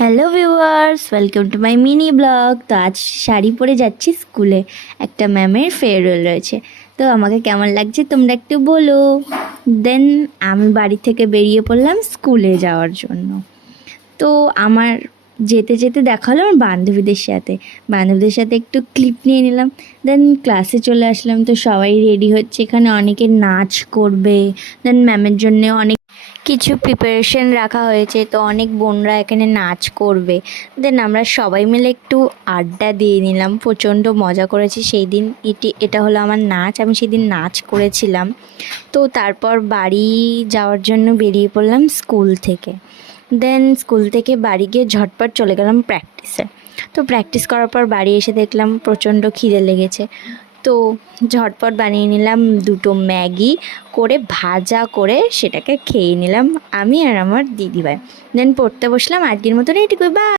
Hello viewers, welcome to my mini blog. তো আজ শাড়ি পরে যাচ্ছি স্কুলে, একটা ম্যামের ফেয়ারওয়েল রয়েছে। তো আমাকে কেমন লাগছে তোমরা একটু বলো। দেন আমি বাড়ি থেকে বেরিয়ে পড়লাম স্কুলে যাওয়ার জন্য। তো আমার যেতে যেতে দেখা হলো আমার বান্ধবীদের সাথে একটু ক্লিপ নিয়ে নিলাম। দেন ক্লাসে চলে আসলাম। তো সবাই রেডি হচ্ছে, এখানে অনেকে নাচ করবে। দেন ম্যামের জন্য অনেক কিছু প্রিপারেশন রাখা হয়েছে, তো অনেক বোনরা এখানে নাচ করবে। দেন আমরা সবাই মিলে একটু আড্ডা দিয়ে নিলাম, প্রচণ্ড মজা করেছি সেই দিন। এটা হলো আমার নাচ, আমি সেদিন নাচ করেছিলাম। তো তারপর বাড়ি যাওয়ার জন্য বেরিয়ে পড়লাম স্কুল থেকে। দেন স্কুল থেকে বাড়ি গিয়ে ঝটপট চলে গেলাম প্র্যাকটিসে। তো প্র্যাকটিস করার পর বাড়ি এসে দেখলাম প্রচণ্ড খিদে লেগেছে। তো ঝটপট বানিয়ে নিলাম দুটো ম্যাগি করে, ভাজা করে সেটাকে খেয়ে নিলাম আমি আর আমার দিদিভাই। দেন পড়তে বসলাম। আজকের মতন এইটুকুই, বাই।